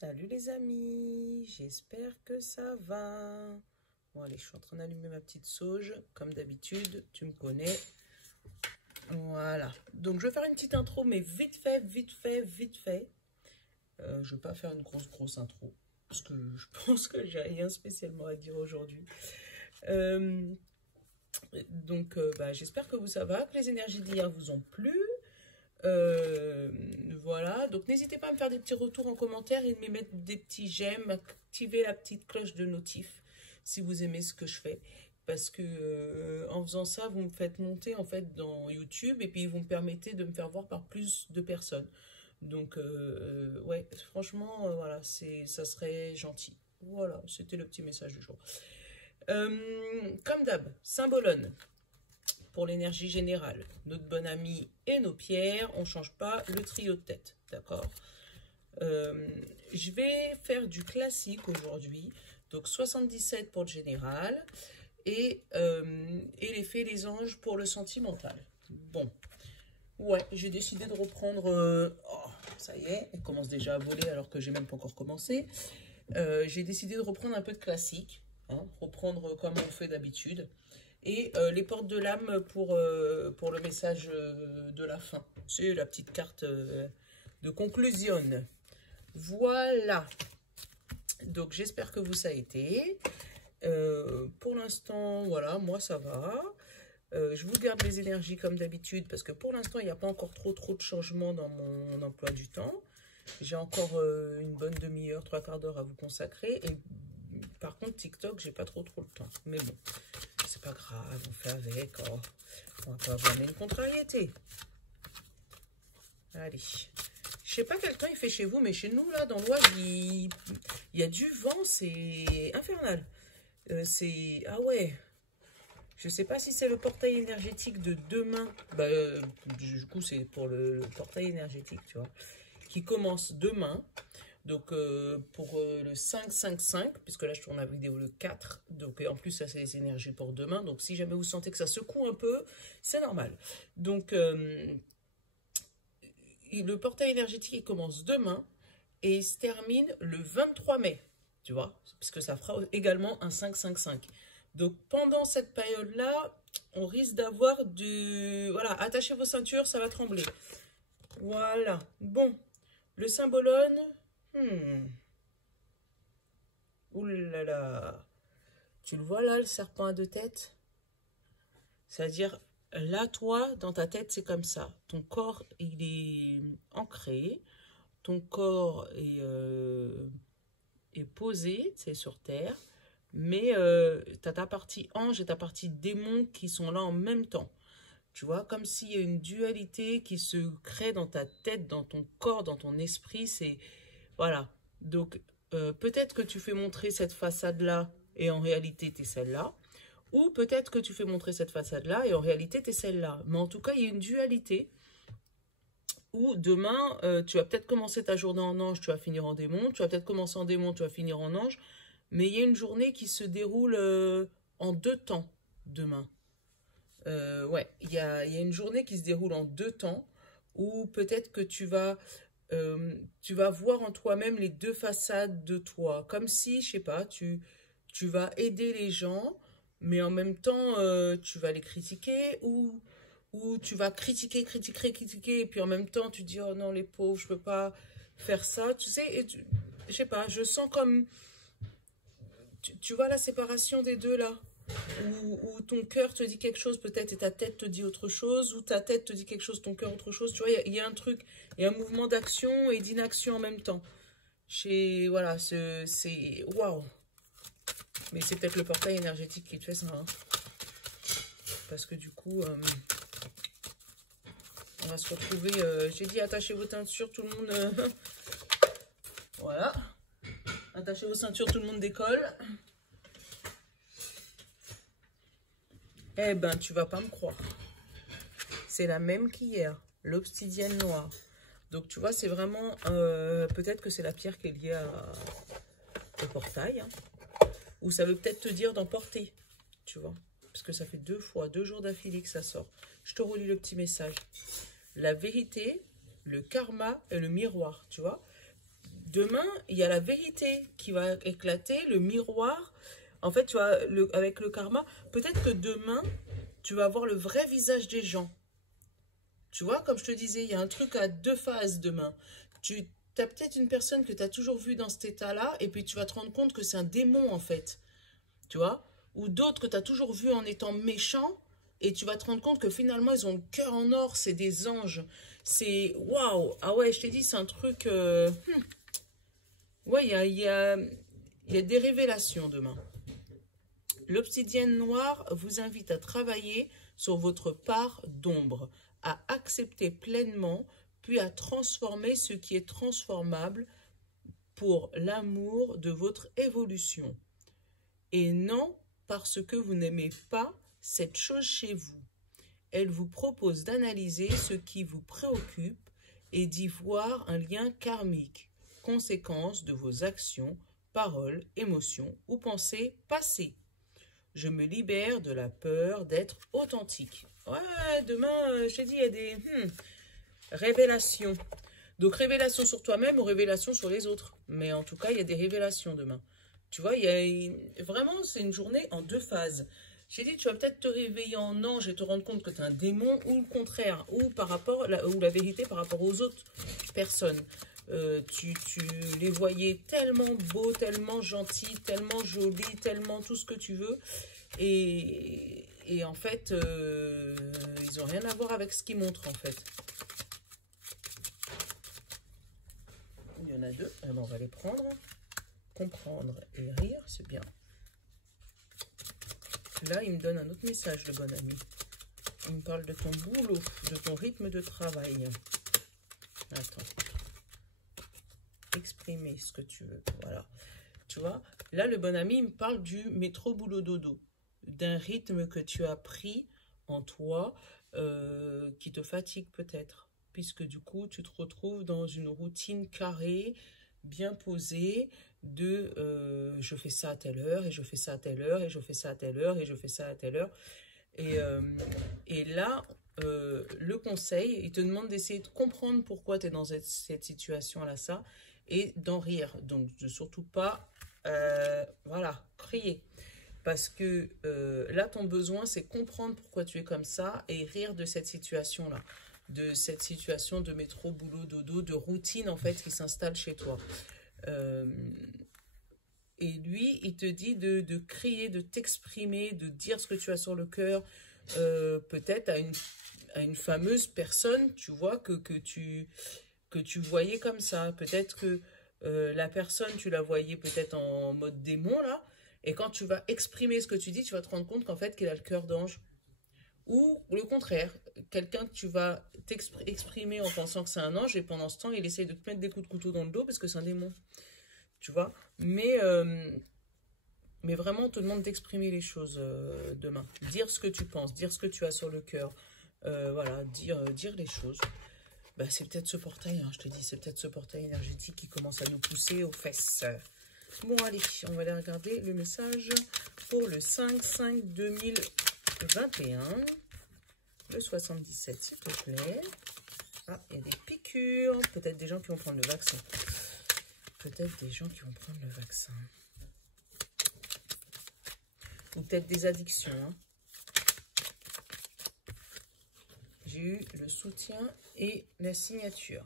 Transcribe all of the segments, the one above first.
Salut les amis, j'espère que ça va. Bon allez, je suis en train d'allumer ma petite sauge, comme d'habitude, tu me connais. Voilà, donc je vais faire une petite intro, mais vite fait. Je vais pas faire une grosse intro, parce que je pense que j'ai rien spécialement à dire aujourd'hui. J'espère que ça va, que les énergies d'hier vous ont plu. Voilà, donc n'hésitez pas à me faire des petits retours en commentaire et de me mettre des petits j'aime, activer la petite cloche de notif si vous aimez ce que je fais, parce que en faisant ça vous me faites monter en fait dans YouTube et puis vous me permettez de me faire voir par plus de personnes. Donc ouais, franchement voilà, ça serait gentil. Voilà, c'était le petit message du jour. Comme d'hab, Symbolone pour l'énergie générale, notre bonne amie et nos pierres, on ne change pas le trio de tête, d'accord. Je vais faire du classique aujourd'hui, donc 77 pour le général, et les fées, les anges pour le sentimental. Bon, ouais, j'ai décidé de reprendre, oh, ça y est, elle commence déjà à voler alors que j'ai même pas encore commencé. J'ai décidé de reprendre un peu de classique, hein, reprendre comme on fait d'habitude. Et les portes de l'âme pour le message de la fin. C'est la petite carte de conclusion. Voilà. Donc j'espère que vous ça a été. Pour l'instant, voilà, moi ça va. Je vous garde les énergies comme d'habitude parce que pour l'instant, il n'y a pas encore trop de changements dans mon emploi du temps. J'ai encore une bonne demi-heure, 3/4 d'heure à vous consacrer. Et par contre, TikTok, j'ai pas trop le temps. Mais bon, c'est pas grave, on fait avec. Oh, on va pas avoir une contrariété. Allez. Je sais pas quel temps il fait chez vous, mais chez nous, là, dans l'Oise, il y a du vent, c'est infernal. Ah ouais. Je sais pas si c'est le portail énergétique de demain. Du coup, c'est pour le portail énergétique, tu vois, qui commence demain. Donc, pour le 5-5-5, puisque là, je tourne la vidéo le 4. Donc, en plus, ça, c'est les énergies pour demain. Donc, si jamais vous sentez que ça secoue un peu, c'est normal. Donc, le portail énergétique, il commence demain et il se termine le 23 mai, tu vois, puisque ça fera également un 5-5-5. Donc, pendant cette période-là, on risque d'avoir du... Voilà, attachez vos ceintures, ça va trembler. Voilà. Bon, le Symbolone... Ouh là là. Tu le vois là, le serpent à deux têtes? C'est-à-dire, là, toi, dans ta tête, c'est comme ça. Ton corps, il est ancré. Ton corps est posé, c'est sur terre. Mais tu as ta partie ange et ta partie démon qui sont là en même temps. Tu vois, comme s'il y a une dualité qui se crée dans ta tête, dans ton corps, dans ton esprit. C'est... Voilà. Donc, peut-être que tu fais montrer cette façade-là et en réalité, tu es celle-là. Ou peut-être que tu fais montrer cette façade-là et en réalité, tu es celle-là. Mais en tout cas, il y a une dualité où demain, tu vas peut-être commencer ta journée en ange, tu vas finir en démon. Tu vas peut-être commencer en démon, tu vas finir en ange. Mais il y a une journée qui se déroule en 2 temps demain. Ouais, il y a une journée qui se déroule en 2 temps où peut-être que tu vas voir en toi-même les 2 façades de toi. Comme si, je sais pas, tu vas aider les gens, mais en même temps, tu vas les critiquer ou tu vas critiquer, et puis en même temps, tu dis, oh non, les pauvres, je peux pas faire ça, tu sais, et je sais pas, je sens comme, tu vois la séparation des deux là, où ton cœur te dit quelque chose peut-être et ta tête te dit autre chose, ou ta tête te dit quelque chose, ton cœur autre chose, tu vois, il y a un truc, il y a un mouvement d'action et d'inaction en même temps. Voilà, c'est... Waouh. Mais c'est peut-être le portail énergétique qui te fait ça, hein. Parce que du coup, on va se retrouver... J'ai dit attachez vos ceintures, tout le monde... Voilà. Attachez vos ceintures, tout le monde décolle. Eh ben, tu vas pas me croire. C'est la même qu'hier, l'obsidienne noire. Donc, tu vois, c'est vraiment... peut-être que c'est la pierre qui est liée au portail, hein. Ou ça veut peut-être te dire d'emporter, tu vois. Parce que ça fait 2 jours d'affilée que ça sort. Je te relis le petit message. La vérité, le karma et le miroir, tu vois. Demain, il y a la vérité qui va éclater, le miroir. En fait, tu vois, avec le karma, peut-être que demain, tu vas voir le vrai visage des gens. Tu vois, comme je te disais, il y a un truc à deux phases demain. Tu as peut-être une personne que tu as toujours vue dans cet état-là, et puis tu vas te rendre compte que c'est un démon, en fait. Tu vois? Ou d'autres que tu as toujours vus en étant méchants, et tu vas te rendre compte que finalement, ils ont le cœur en or, c'est des anges. C'est waouh! Ah ouais, je t'ai dit, c'est un truc. Ouais, il y a des révélations demain. L'obsidienne noire vous invite à travailler sur votre part d'ombre, à accepter pleinement, puis à transformer ce qui est transformable pour l'amour de votre évolution. Et non parce que vous n'aimez pas cette chose chez vous. Elle vous propose d'analyser ce qui vous préoccupe et d'y voir un lien karmique, conséquence de vos actions, paroles, émotions ou pensées passées. Je me libère de la peur d'être authentique. Ouais, demain, je t'ai dit, il y a des révélations. Donc, révélations sur toi-même ou révélations sur les autres. Mais en tout cas, il y a des révélations demain. Tu vois, vraiment, c'est une journée en deux phases. J'ai dit, tu vas peut-être te réveiller en ange et te rendre compte que tu es un démon, ou le contraire, ou la vérité par rapport aux autres personnes. Tu les voyais tellement beaux, tellement gentils, tellement jolis, tellement tout ce que tu veux. Et en fait, ils n'ont rien à voir avec ce qu'ils montrent, en fait. Il y en a deux. Alors, on va les prendre. Comprendre et rire, c'est bien. Là, il me donne un autre message, le bon ami. Il me parle de ton boulot, de ton rythme de travail. Attends. Exprimer ce que tu veux. Voilà. Tu vois, là, le bon ami, il me parle du métro boulot dodo. D'un rythme que tu as pris en toi qui te fatigue peut-être. Puisque du coup, tu te retrouves dans une routine carrée, bien posée, de je fais ça à telle heure, et je fais ça à telle heure, et je fais ça à telle heure, et je fais ça à telle heure. Et là, le conseil, il te demande d'essayer de comprendre pourquoi tu es dans cette situation-là, ça, et d'en rire. Donc, de surtout pas, voilà, crier. Parce que là, ton besoin, c'est comprendre pourquoi tu es comme ça et rire de cette situation-là. De cette situation de métro, boulot, dodo, de routine, en fait, qui s'installe chez toi. Et lui, il te dit de crier, de t'exprimer, de dire ce que tu as sur le cœur, peut-être à une fameuse personne, tu vois, que tu voyais comme ça. Peut-être que la personne, tu la voyais peut-être en mode démon, là, et quand tu vas exprimer ce que tu dis, tu vas te rendre compte qu'en fait, qu'il a le cœur d'ange. Ou le contraire, quelqu'un que tu vas t'exprimer en pensant que c'est un ange, et pendant ce temps, il essaye de te mettre des coups de couteau dans le dos parce que c'est un démon. Tu vois, mais vraiment, on te demande d'exprimer les choses demain. Dire ce que tu penses, dire ce que tu as sur le cœur. Voilà, dire les choses. Bah, c'est peut-être ce portail, hein, je te dis, c'est peut-être ce portail énergétique qui commence à nous pousser aux fesses. Bon, allez, on va aller regarder le message pour le 5-5-2021. Le 77, s'il te plaît. Ah, il y a des piqûres. Peut-être des gens qui vont prendre le vaccin. Peut-être des gens qui vont prendre le vaccin. Ou peut-être des addictions. Hein. J'ai eu le soutien et la signature.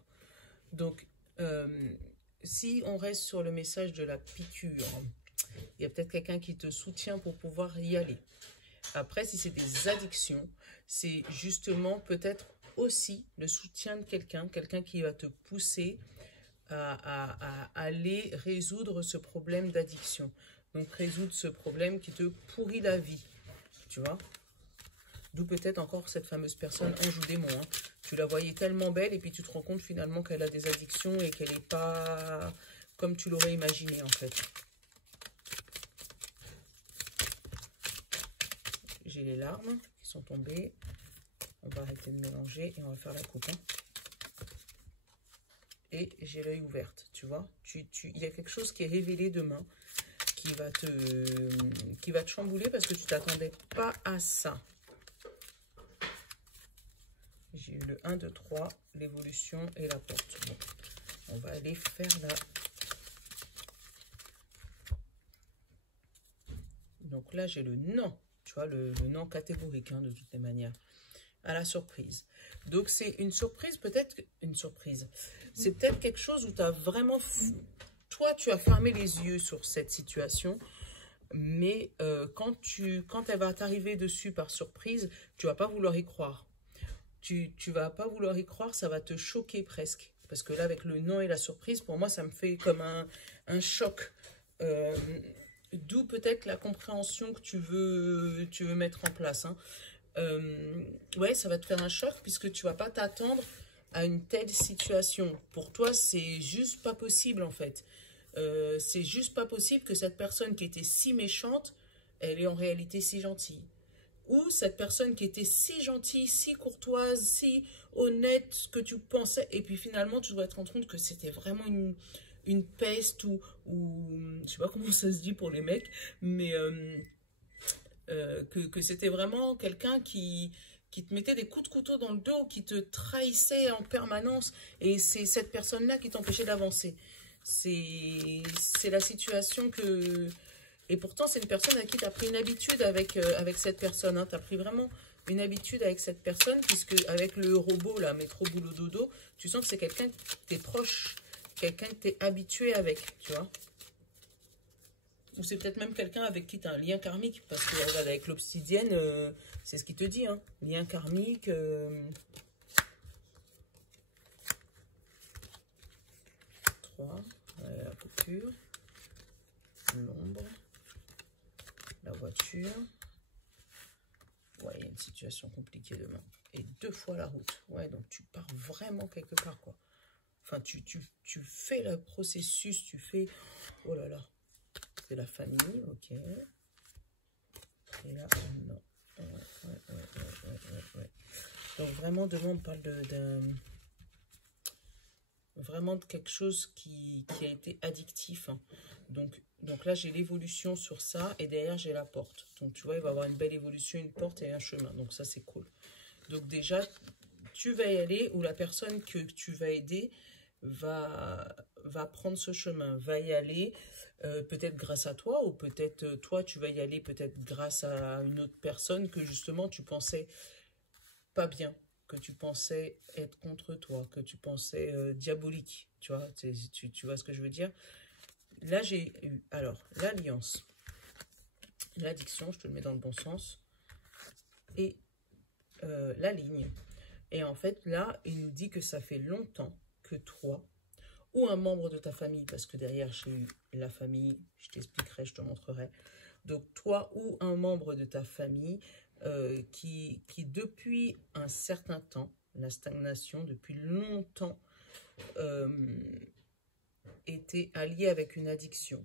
Donc, si on reste sur le message de la piqûre, il y a peut-être quelqu'un qui te soutient pour pouvoir y aller. Après, si c'est des addictions, c'est justement peut-être aussi le soutien de quelqu'un qui va te pousser à aller résoudre ce problème d'addiction. Donc, résoudre ce problème qui te pourrit la vie, tu vois. D'où peut-être encore cette fameuse personne, ange ou démon. Hein. Tu la voyais tellement belle et puis tu te rends compte finalement qu'elle a des addictions et qu'elle n'est pas comme tu l'aurais imaginé en fait. J'ai les larmes qui sont tombées. On va arrêter de mélanger et on va faire la coupe. Hein. Et j'ai l'œil ouvert, tu vois. Il y a quelque chose qui est révélé demain qui va te chambouler parce que tu t'attendais pas à ça. J'ai eu le 1, 2, 3, l'évolution et la porte. Bon, on va aller faire la Donc là, j'ai le non. Tu vois, le non catégorique, hein, de toutes les manières. À la surprise. Donc, c'est une surprise, peut-être une surprise. C'est peut-être quelque chose où tu as vraiment... Toi, tu as fermé les yeux sur cette situation, mais quand elle va t'arriver dessus par surprise, tu vas pas vouloir y croire. Tu vas pas vouloir y croire, ça va te choquer presque. Parce que là, avec le non et la surprise, pour moi, ça me fait comme un choc. D'où peut-être la compréhension que tu veux mettre en place, hein. Ouais, ça va te faire un choc puisque tu vas pas t'attendre à une telle situation. Pour toi, c'est juste pas possible en fait. C'est juste pas possible que cette personne qui était si méchante, elle est en réalité si gentille. Ou cette personne qui était si gentille, si courtoise, si honnête que tu pensais, et puis finalement tu dois te rendre compte que c'était vraiment une peste ou je sais pas comment ça se dit pour les mecs, mais que c'était vraiment quelqu'un qui te mettait des coups de couteau dans le dos, qui te trahissait en permanence, et c'est cette personne-là qui t'empêchait d'avancer. C'est la situation que... Et pourtant, c'est une personne à qui tu as pris une habitude avec cette personne, hein. Tu as pris vraiment une habitude avec cette personne, puisque avec le robot, là, métro, boulot, dodo, tu sens que c'est quelqu'un que tu es proche, quelqu'un que tu es habitué avec, tu vois. Ou c'est peut-être même quelqu'un avec qui tu as un lien karmique, parce que regarde, avec l'obsidienne, c'est ce qu'il te dit, hein. Lien karmique. 3, la coupure, l'ombre, la voiture. Ouais, il y a une situation compliquée demain. Et 2 fois la route. Ouais, donc tu pars vraiment quelque part, quoi. Enfin, tu fais le processus, tu fais... Oh là là. C'est la famille, ok. Et là, non. Ouais. Donc vraiment, demain, on parle vraiment de quelque chose qui a été addictif, hein. Donc là, j'ai l'évolution sur ça, et derrière, j'ai la porte. Donc, tu vois, il va y avoir une belle évolution, une porte et un chemin. Donc, ça, c'est cool. Donc, déjà, tu vas y aller, ou la personne que tu vas aider va prendre ce chemin, va y aller, peut-être grâce à toi, ou peut-être toi, tu vas y aller peut-être grâce à une autre personne que, justement, tu pensais pas bien, que tu pensais être contre toi, que tu pensais diabolique, tu vois, tu vois ce que je veux dire? Là, j'ai eu, alors, l'alliance, l'addiction, je te le mets dans le bon sens, et la ligne. Et en fait, là, il nous dit que ça fait longtemps que toi, ou un membre de ta famille, parce que derrière, j'ai eu la famille, je t'expliquerai, je te montrerai. Donc, toi ou un membre de ta famille qui, depuis un certain temps, la stagnation, depuis longtemps, était allié avec une addiction.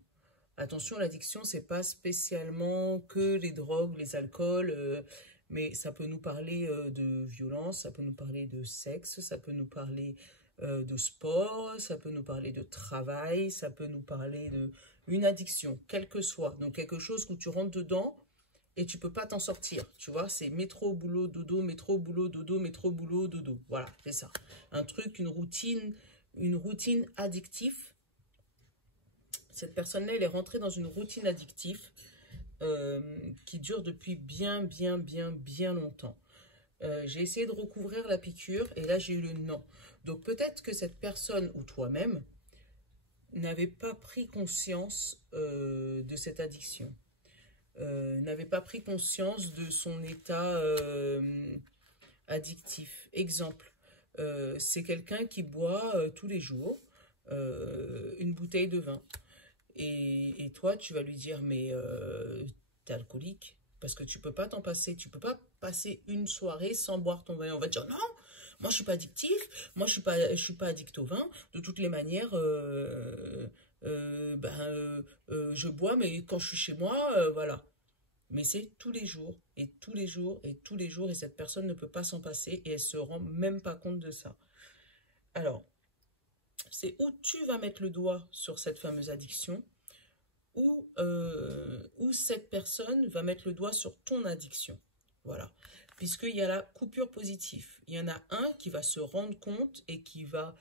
Attention, l'addiction, c'est pas spécialement que les drogues, les alcools, mais ça peut nous parler de violence, ça peut nous parler de sexe, ça peut nous parler de sport, ça peut nous parler de travail, ça peut nous parler de une addiction, quelle que soit. Donc quelque chose où tu rentres dedans et tu peux pas t'en sortir. Tu vois, c'est métro, boulot, dodo, métro, boulot, dodo, métro, boulot, dodo. Voilà, c'est ça. Un truc, une routine addictive. Cette personne-là, elle est rentrée dans une routine addictive qui dure depuis bien longtemps. J'ai essayé de recouvrir la piqûre et là, j'ai eu le non. Donc, peut-être que cette personne ou toi-même n'avait pas pris conscience de cette addiction. N'avait pas pris conscience de son état addictif. Exemple, c'est quelqu'un qui boit tous les jours une bouteille de vin. Et toi, tu vas lui dire, mais t'es alcoolique, parce que tu peux pas t'en passer, tu peux pas passer une soirée sans boire ton vin. On va te dire, non, moi je suis pas addictif, moi je suis pas addict au vin, de toutes les manières, je bois, mais quand je suis chez moi, voilà. Mais c'est tous les jours, et tous les jours, et tous les jours, et cette personne ne peut pas s'en passer, et elle se rend même pas compte de ça. Alors, c'est où tu vas mettre le doigt sur cette fameuse addiction, ou cette personne va mettre le doigt sur ton addiction. Voilà. Puisqu'il y a la coupure positive. Il y en a un qui va se rendre compte et qui va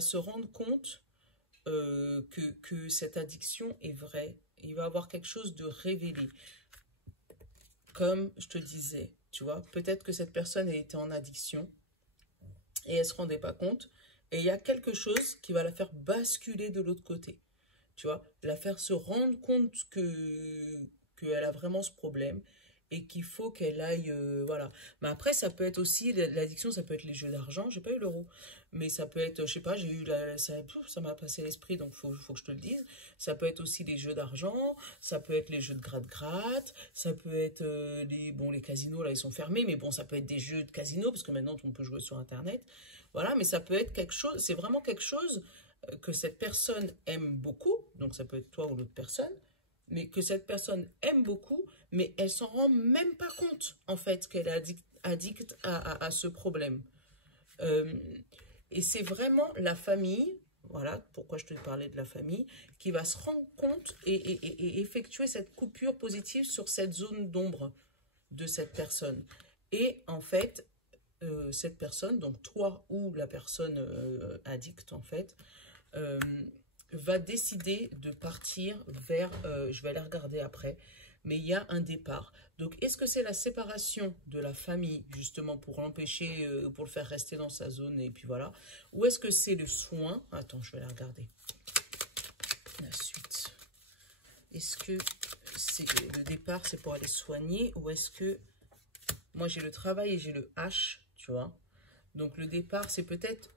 se rendre compte que cette addiction est vraie. Il va avoir quelque chose de révélé. Comme je te disais, tu vois, peut-être que cette personne était en addiction et elle ne se rendait pas compte. Et il y a quelque chose qui va la faire basculer de l'autre côté. Tu vois, la faire se rendre compte qu'elle a vraiment ce problème et qu'il faut qu'elle aille, voilà. Mais après, ça peut être aussi, l'addiction, ça peut être les jeux d'argent, j'ai pas eu l'euro, mais ça peut être, je sais pas, j'ai eu ça m'a passé l'esprit, donc faut que je te le dise. Ça peut être aussi les jeux d'argent, ça peut être les jeux de gratte-gratte, ça peut être les casinos, là, ils sont fermés, mais bon, ça peut être des jeux de casino, parce que maintenant, on peut jouer sur Internet. Voilà, mais ça peut être quelque chose, c'est vraiment quelque chose que cette personne aime beaucoup, donc ça peut être toi ou l'autre personne, mais que cette personne aime beaucoup, mais elle s'en rend même pas compte, en fait, qu'elle est addict à ce problème. Euh, et c'est vraiment la famille, voilà pourquoi je te parlais de la famille, qui va se rendre compte et effectuer cette coupure positive sur cette zone d'ombre de cette personne. Et en fait, cette personne, donc toi ou la personne addicte en fait, euh, va décider de partir vers, je vais aller regarder après, mais il y a un départ. Donc, est-ce que c'est la séparation de la famille, justement, pour l'empêcher, pour le faire rester dans sa zone, et puis voilà, ou est-ce que c'est le soin? Attends, je vais aller regarder. La suite. Est-ce que c'est le départ, c'est pour aller soigner, ou est-ce que... Moi, j'ai le travail et j'ai le H, tu vois. Donc, le départ, c'est peut-être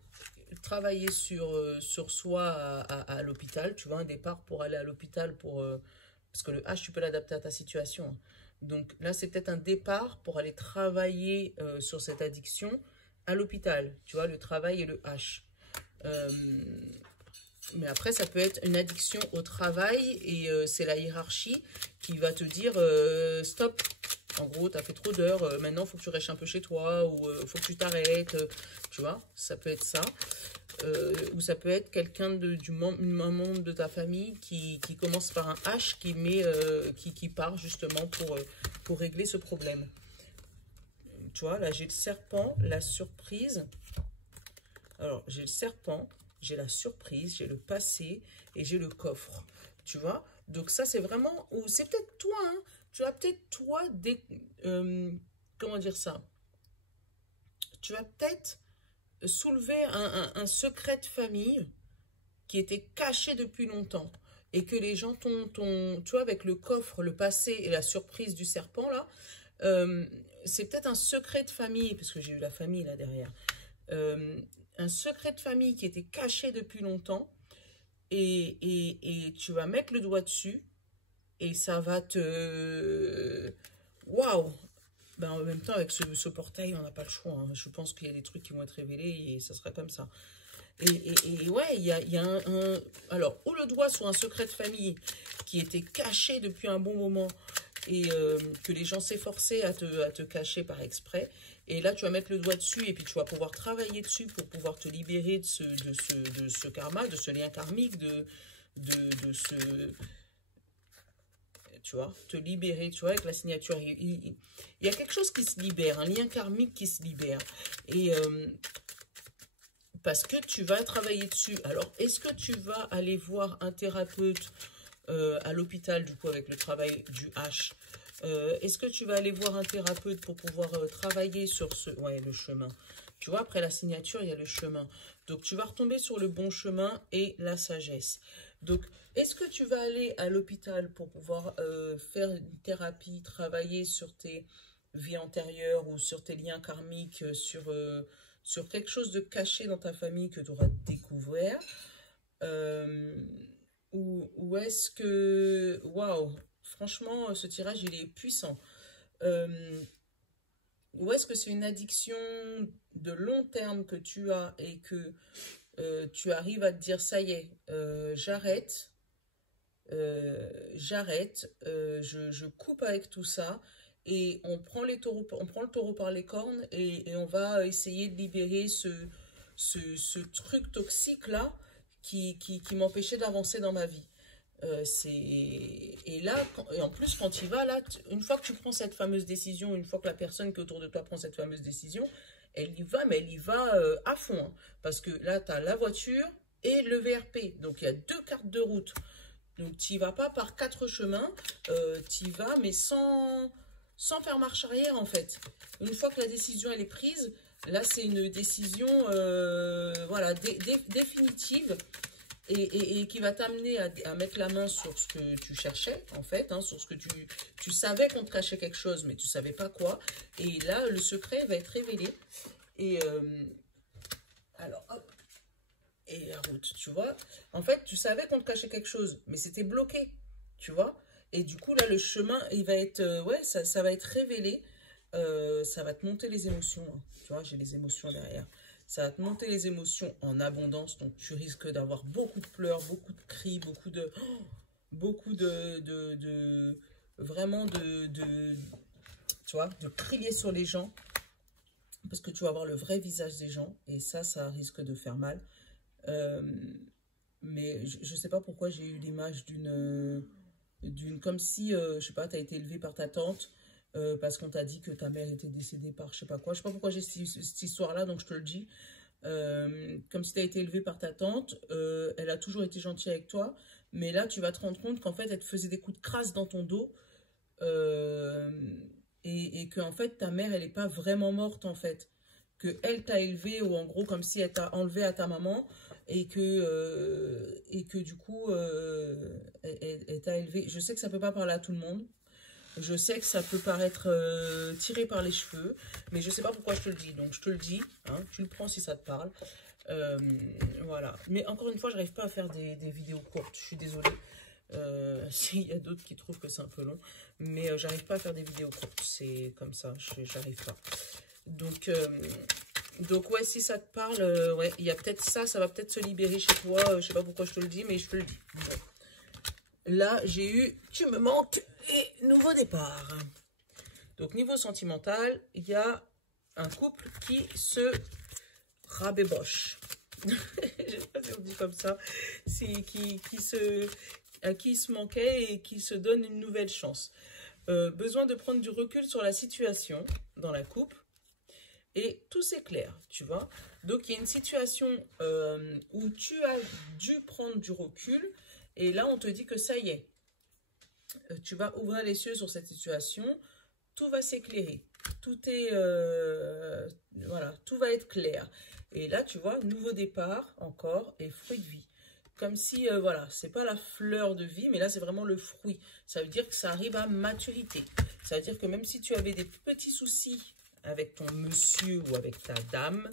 travailler sur soi à l'hôpital, tu vois, un départ pour aller à l'hôpital parce que le H, tu peux l'adapter à ta situation, hein. Donc là, c'est peut-être un départ pour aller travailler sur cette addiction à l'hôpital, tu vois, le travail et le H. Euh, mais après, ça peut être une addiction au travail et c'est la hiérarchie qui va te dire stop. En gros, tu as fait trop d'heures, maintenant, il faut que tu restes un peu chez toi ou il faut que tu t'arrêtes. Tu vois, ça peut être ça. Ou ça peut être quelqu'un un membre de ta famille qui commence par un H qui part justement pour régler ce problème. Tu vois, là, j'ai le serpent, la surprise. Alors, j'ai le serpent, j'ai la surprise, j'ai le passé et j'ai le coffre. Tu vois? Donc ça, c'est vraiment... Ou c'est peut-être toi, hein. Tu as peut-être, toi, comment dire ça? Tu as peut-être soulevé un secret de famille qui était caché depuis longtemps et que les gens tu vois, avec le coffre, le passé et la surprise du serpent, là, c'est peut-être un secret de famille, parce que j'ai eu la famille là derrière, un secret de famille qui était caché depuis longtemps et tu vas mettre le doigt dessus et ça va te... Waouh! Ben, en même temps, avec ce portail, on n'a pas le choix, hein. Je pense qu'il y a des trucs qui vont être révélés et ça sera comme ça. Et ouais, il y a alors, ou le doigt sur un secret de famille qui était caché depuis un bon moment et que les gens s'efforçaient à te cacher par exprès. Et là, tu vas mettre le doigt dessus et puis tu vas pouvoir travailler dessus pour pouvoir te libérer de ce karma, de ce lien karmique, de ce... Tu vois, te libérer, tu vois, avec la signature. Il y a quelque chose qui se libère, un lien karmique qui se libère. Et... parce que tu vas travailler dessus. Alors, est-ce que tu vas aller voir un thérapeute à l'hôpital, du coup, avec le travail du H? Est-ce que tu vas aller voir un thérapeute pour pouvoir travailler sur le chemin? Tu vois, après la signature, il y a le chemin. Donc, tu vas retomber sur le bon chemin et la sagesse. Donc, est-ce que tu vas aller à l'hôpital pour pouvoir faire une thérapie, travailler sur tes vies antérieures ou sur tes liens karmiques, sur quelque chose de caché dans ta famille que tu auras découvert, ou est-ce que... Waouh, franchement, ce tirage, il est puissant. Ou est-ce que c'est une addiction de long terme que tu as et que tu arrives à te dire, ça y est, j'arrête, je coupe avec tout ça et on prend le taureau par les cornes et on va essayer de libérer ce truc toxique là qui m'empêchait d'avancer dans ma vie. Et là, et en plus quand tu y vas là, une fois que tu prends cette fameuse décision, une fois que la personne qui est autour de toi prend cette fameuse décision, elle y va, mais elle y va à fond, hein. Parce que là, tu as la voiture, et le VRP. Donc, il y a 2 cartes de route. Donc, tu n'y vas pas par 4 chemins, tu y vas, mais sans faire marche arrière, en fait. Une fois que la décision, elle est prise, là, c'est une décision voilà, définitive et qui va t'amener à mettre la main sur ce que tu cherchais, en fait, hein, sur ce que tu savais qu'on te cachait quelque chose, mais tu ne savais pas quoi. Et là, le secret va être révélé. Et alors, hop. Et la route, tu vois. En fait, tu savais qu'on te cachait quelque chose, mais c'était bloqué, tu vois. Et du coup, là, le chemin, il va être, ouais, ça va être révélé. Ça va te monter les émotions, hein. Tu vois, j'ai les émotions derrière. Ça va te monter les émotions en abondance, donc tu risques d'avoir beaucoup de pleurs, beaucoup de cris, beaucoup vraiment tu vois, de crier sur les gens, parce que tu vas voir le vrai visage des gens, et ça risque de faire mal. Mais je sais pas pourquoi j'ai eu l'image comme si, je sais pas, tu as été élevé par ta tante, parce qu'on t'a dit que ta mère était décédée par je sais pas quoi. Je sais pas pourquoi j'ai cette histoire-là, donc je te le dis. Comme si tu as été élevé par ta tante, elle a toujours été gentille avec toi, mais là, tu vas te rendre compte qu'en fait, elle te faisait des coups de crasse dans ton dos, et que en fait, ta mère, elle n'est pas vraiment morte, en fait. Que elle t'a élevé, ou en gros, comme si elle t'a enlevé à ta maman, et que du coup, elle t'a élevé. Je sais que ça peut pas parler à tout le monde. Je sais que ça peut paraître tiré par les cheveux, mais je sais pas pourquoi je te le dis. Donc je te le dis, hein, tu le prends si ça te parle. Voilà. Mais encore une fois, j'arrive pas à faire des vidéos courtes. Je suis désolée. S'il y a d'autres qui trouvent que c'est un peu long, mais j'arrive pas à faire des vidéos courtes. C'est comme ça, j'arrive pas. Donc ouais, si ça te parle, ouais, il y a peut-être ça va peut-être se libérer chez toi. Je sais pas pourquoi je te le dis, mais je te le dis. Bon. Là, j'ai eu « Tu me manques » et « Nouveau départ ». Donc, niveau sentimental, il y a un couple qui se rabéboche. Je sais pas si on dit comme ça. À qui il se manquait et qui se donne une nouvelle chance. Besoin de prendre du recul sur la situation dans la couple. Et tout s'éclaire, tu vois. Donc, il y a une situation où tu as dû prendre du recul. Et là, on te dit que ça y est, tu vas ouvrir les yeux sur cette situation, tout va s'éclairer, voilà, tout va être clair. Et là, tu vois, nouveau départ encore et fruit de vie. Comme si, voilà, c'est pas la fleur de vie, mais là, c'est vraiment le fruit. Ça veut dire que ça arrive à maturité. Ça veut dire que même si tu avais des petits soucis avec ton monsieur ou avec ta dame,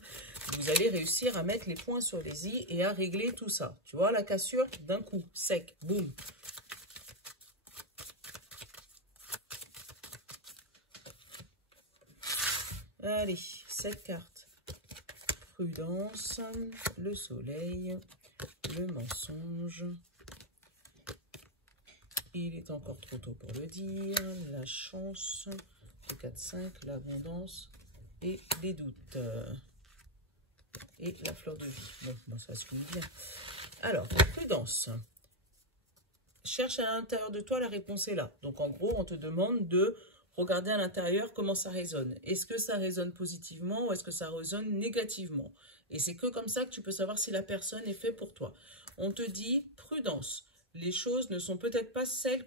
vous allez réussir à mettre les points sur les i et à régler tout ça. Tu vois, la cassure d'un coup, sec, boum. Allez, 7 cartes. Prudence, le soleil, le mensonge. Il est encore trop tôt pour le dire. La chance, le 4-5, l'abondance et les doutes. Et la fleur de vie. Bon, ça se finit bien. Alors, prudence. Cherche à l'intérieur de toi, la réponse est là. Donc, en gros, on te demande de regarder à l'intérieur comment ça résonne. Est-ce que ça résonne positivement ou est-ce que ça résonne négativement? Et c'est que comme ça que tu peux savoir si la personne est faite pour toi. On te dit, prudence. Les choses ne sont peut-être pas celles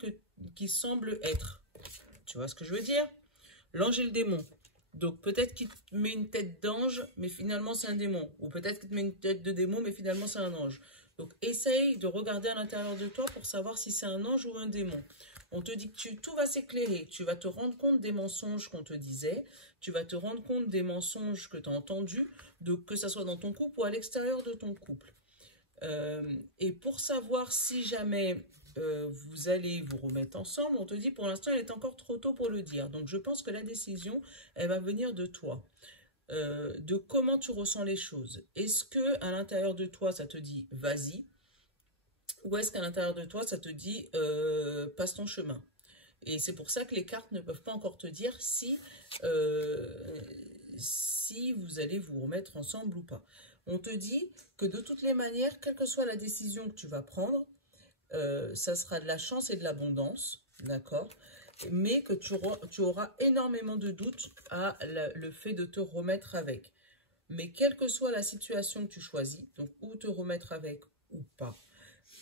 qui semblent être. Tu vois ce que je veux dire? L'ange et le démon. Donc, peut-être qu'il te met une tête d'ange, mais finalement, c'est un démon. Ou peut-être qu'il te met une tête de démon, mais finalement, c'est un ange. Donc, essaye de regarder à l'intérieur de toi pour savoir si c'est un ange ou un démon. On te dit que tout va s'éclairer. Tu vas te rendre compte des mensonges qu'on te disait. Tu vas te rendre compte des mensonges que tu as entendus, que ce soit dans ton couple ou à l'extérieur de ton couple. Et pour savoir si jamais vous allez vous remettre ensemble, on te dit pour l'instant, il est encore trop tôt pour le dire. Donc, je pense que la décision, elle va venir de toi. De comment tu ressens les choses. Est-ce que à l'intérieur de toi, ça te dit « vas-y » ou est-ce qu'à l'intérieur de toi, ça te dit « passe ton chemin ». Et c'est pour ça que les cartes ne peuvent pas encore te dire si vous allez vous remettre ensemble ou pas. On te dit que de toutes les manières, quelle que soit la décision que tu vas prendre, ça sera de la chance et de l'abondance, d'accord? Mais que tu auras énormément de doutes à le fait de te remettre avec. Mais quelle que soit la situation que tu choisis, donc ou te remettre avec ou pas,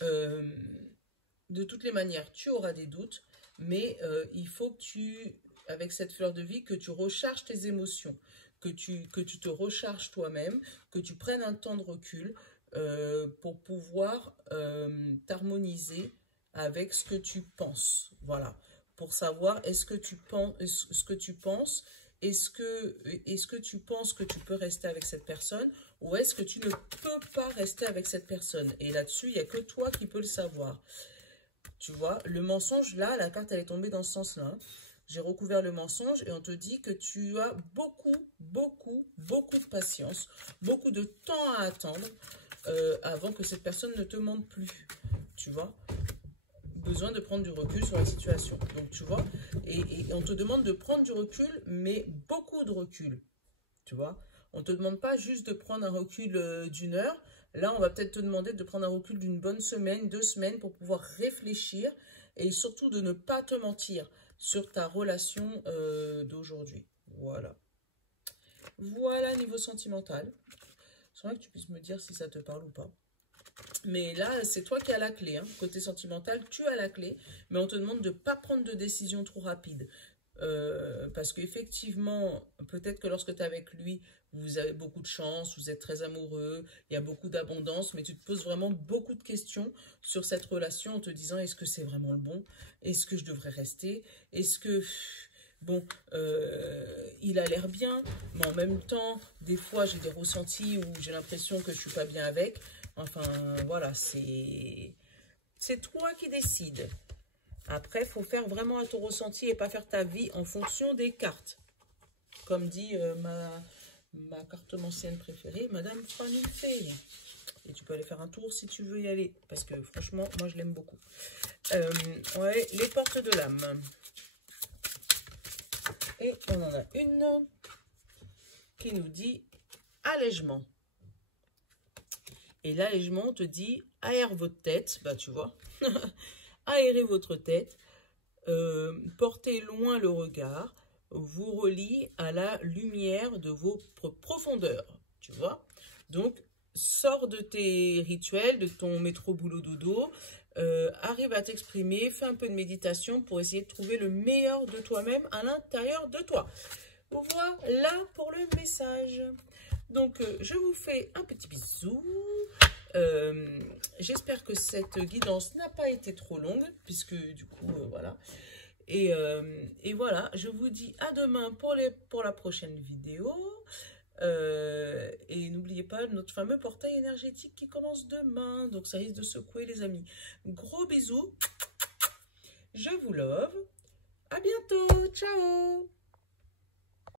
de toutes les manières, tu auras des doutes, mais il faut que tu, avec cette fleur de vie, que tu recharges tes émotions, que tu te recharges toi-même, que tu prennes un temps de recul pour pouvoir t'harmoniser avec ce que tu penses. Voilà. Pour savoir est-ce que tu penses, est-ce que tu penses que tu peux rester avec cette personne ou est-ce que tu ne peux pas rester avec cette personne? Et là-dessus, il n'y a que toi qui peux le savoir. Tu vois, le mensonge, là, la carte, elle est tombée dans ce sens-là. Hein. J'ai recouvert le mensonge et on te dit que tu as beaucoup de patience, beaucoup de temps à attendre avant que cette personne ne te mente plus. Tu vois, besoin de prendre du recul sur la situation. Donc, tu vois, et on te demande de prendre du recul, mais beaucoup de recul. Tu vois, on ne te demande pas juste de prendre un recul d'une heure. Là, on va peut-être te demander de prendre un recul d'une bonne semaine, 2 semaines pour pouvoir réfléchir et surtout de ne pas te mentir sur ta relation d'aujourd'hui. Voilà. Voilà, niveau sentimental. C'est vrai que tu puisses me dire si ça te parle ou pas. Mais là, c'est toi qui as la clé. Hein. Côté sentimental, tu as la clé. Mais on te demande de ne pas prendre de décision trop rapide. Parce qu'effectivement, peut-être que lorsque tu es avec lui, vous avez beaucoup de chance, vous êtes très amoureux, il y a beaucoup d'abondance, mais tu te poses vraiment beaucoup de questions sur cette relation en te disant est-ce que c'est vraiment le bon? Est-ce que je devrais rester? Est-ce que... Bon, il a l'air bien, mais en même temps, des fois, j'ai des ressentis où j'ai l'impression que je suis pas bien avec. Enfin, voilà, c'est toi qui décides. Après, il faut faire vraiment à ton ressenti et pas faire ta vie en fonction des cartes. Comme dit ma cartomancienne préférée, Madame Fanny Fay. Et tu peux aller faire un tour si tu veux y aller. Parce que franchement, moi, je l'aime beaucoup. Ouais, les portes de l'âme. Et on en a une qui nous dit allègement. Et l'allègement te dit aère votre tête. Bah, tu vois. Aérez votre tête. Portez loin le regard. Vous relie à la lumière de vos profondeurs. Tu vois. Donc, sors de tes rituels, de ton métro boulot dodo. Arrive à t'exprimer, fais un peu de méditation pour essayer de trouver le meilleur de toi-même à l'intérieur de toi. Voilà pour le message. Donc, je vous fais un petit bisou. J'espère que cette guidance n'a pas été trop longue, puisque du coup, voilà. Et voilà, je vous dis à demain pour la prochaine vidéo. Et n'oubliez pas notre fameux portail énergétique qui commence demain. Donc, ça risque de secouer, les amis. Gros bisous. Je vous love. À bientôt. Ciao.